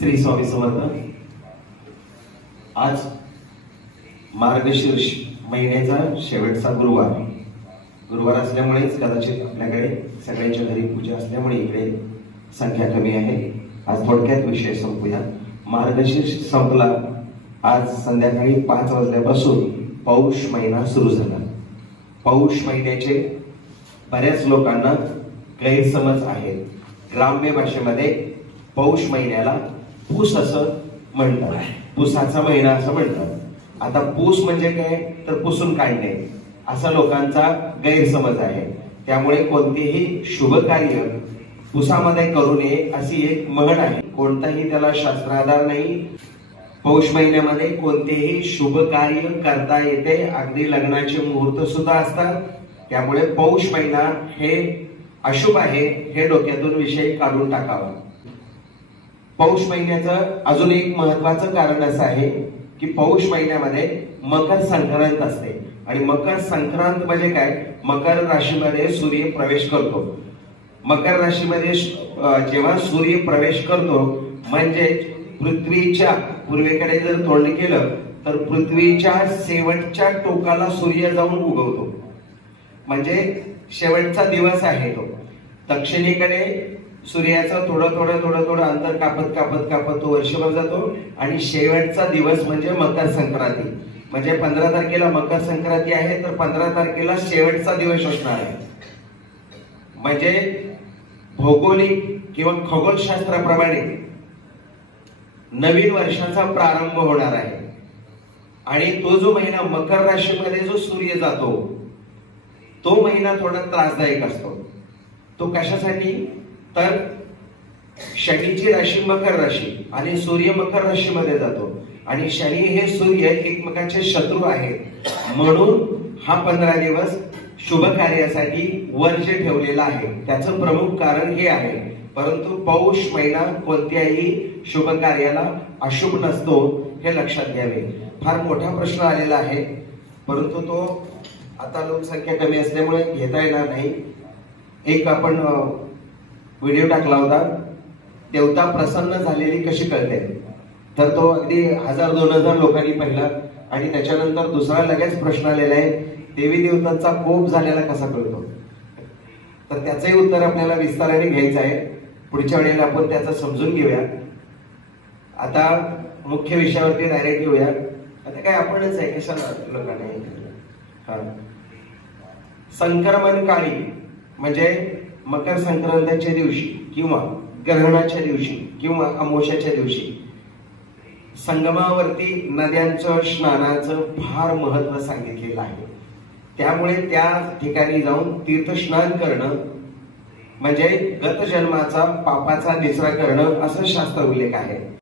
श्री स्वामी समर्थ। आज मार्गशीर्ष महिन्याचा शेवटचा गुरुवार असल्यामुळेच कदाचित आपल्याकडे सगळ्यांच्या घरी पूजा असल्यामुळे इकडे संख्या कमी आहे। आज थोडक्यात विषय संपूया। मार्गशीर्ष संपला, आज संध्याकाळी 5 वाजल्यापासून पौष महिना सुरू झाला। पौष महिन्याचे बऱ्याच लोकांना गैरसमज आहेत। ग्राम्य भाषेमध्ये पौष महिन्याला पूस असं म्हणतात, पुसाचा महिना असं म्हणतात। आता पूस म्हणजे काय, तर पुसून काढणे असा लोकांचा गैरसमज आहे। त्यामुळे कोणतेही शुभ कार्य पुसामध्ये करू नये अशी एक म्हण आहे। कोणताही त्याला शास्त्राधार नाही। पौष महिन्यामध्ये कोणतेही शुभ कार्य करता येते, अगदी लग्नाचे मुहूर्त सुद्धा असतात। त्यामुळे पौष महिना हे अशुभ आहे हे डोक्यातून विषय काढून टाकावा। पौष महिन्याचं अजून एक महत्वाचं कारण असं आहे की पौष महिन्यामध्ये मकर संक्रांत असते आणि मकर संक्रांत म्हणजे काय, मकर राशीमध्ये सूर्य प्रवेश करतो। मकर राशीमध्ये जेव्हा सूर्य प्रवेश करतो म्हणजे पृथ्वीच्या पूर्वेकडे जर तोंड केलं तर पृथ्वीच्या शेवटच्या टोकाला सूर्य जाऊन उगवतो, म्हणजे शेवटचा दिवस आहे तो। दक्षिणेकडे सूर्याचं थोडं अंतर कापत तो वर्षभर जातो आणि शेवटचा दिवस म्हणजे मकर संक्रांती। म्हणजे 15 तारखेला मकर संक्रांती आहे तर 15 तारखेला शेवटचा दिवस असणार आहे। म्हणजे भौगोलिक किंवा खगोलशास्त्राप्रमाणे नवीन वर्षाचा प्रारंभ होणार आहे। आणि तो जो महिना मकर राशीमध्ये जो सूर्य जातो तो महिना थोडा त्रासदायक असतो। तो कशासाठी, तर शनीची राशी मकर राशी आणि सूर्य मकर राशीमध्ये जातो आणि शनी हे सूर्य एकमेकांचे शत्रू आहेत। म्हणून हा 15 दिवस शुभ कार्यासाठी वर्ज ठेवलेला आहे। त्याचं प्रमुख कारण हे आहे। परंतु पौष महिना कोणत्याही शुभ कार्याला अशुभ नसतो हे लक्षात घ्यावे। फार मोठा प्रश्न आलेला आहे, परंतु तो आता लोकसंख्या कमी असल्यामुळे घेता येणार नाही। एक आपण व्हिडिओ टाकला होता, देवता प्रसन्न झालेली कशी कळते, तर तो अगदी 1000-2000 लोकांनी पाहिला आणि त्याच्यानंतर दुसरा लगेच प्रश्न आलेला आहे, देवी देवतांचा कोप झालेला कसा कळतो। तर त्याचंही उत्तर आपल्याला विस्ताराने घ्यायचं आहे। पुढच्या वेळेला आपण त्याचं समजून घेऊया। आता मुख्य विषयावरती डायरेक्ट घेऊया। आता काय आपणच आहे, कशाला लोकांना संक्रमण काळी म्हणजे मकर संक्रांतीच्या दिवशी किंवा ग्रहणाच्या दिवशी किंवा अमावस्याच्या दिवशी संगमावरती नद्यांचं स्नानाचं फार महत्व सांगितलेलं आहे। त्यामुळे त्या ठिकाणी जाऊन तीर्थस्नान करणं म्हणजे गत जन्माचा पापाचा निचरा करणं असं शास्त्र उल्लेख आहे।